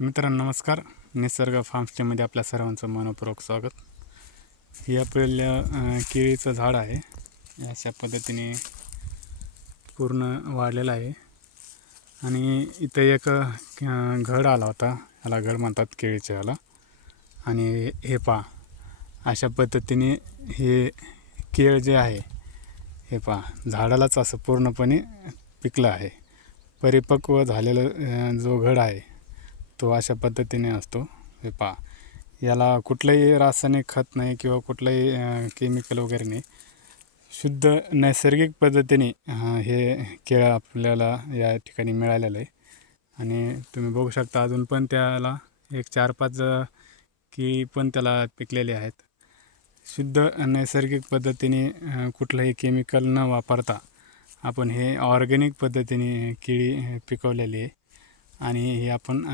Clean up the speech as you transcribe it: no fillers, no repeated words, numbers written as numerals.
मित्रांनो नमस्कार. निसर्ग फार्मस्टेमध्ये आपल्या सर्वांचं मनपूर्वक स्वागत. हे आपल्या केळीचं झाड आहे. अशा पद्धतीने पूर्ण वाढलेलं आहे. आणि इथं एक घड आला होता, याला घड म्हणतात केळीच्या याला. आणि हे पहा, अशा पद्धतीने हे केळ जे आहे हे पहा, झाडालाच असं पूर्णपणे पिकलं आहे. परिपक्व झालेलं जो घड आहे तो अशा पद्धतीने असतो. हे पहा, याला कुठलंही रासायनिक खत नाही किंवा कुठलंही केमिकल वगैरे नाही. शुद्ध नैसर्गिक पद्धतीने हे केळं आपल्याला या ठिकाणी मिळालेलं आहे. आणि तुम्ही बघू शकता अजून पण त्याला एक 4-5 केळी पण त्याला पिकलेले आहेत. शुद्ध नैसर्गिक पद्धतीने कुठलंही केमिकल न वापरता आपण हे ऑर्गॅनिक पद्धतीने केळी पिकवलेली आहे. आणि हे आपण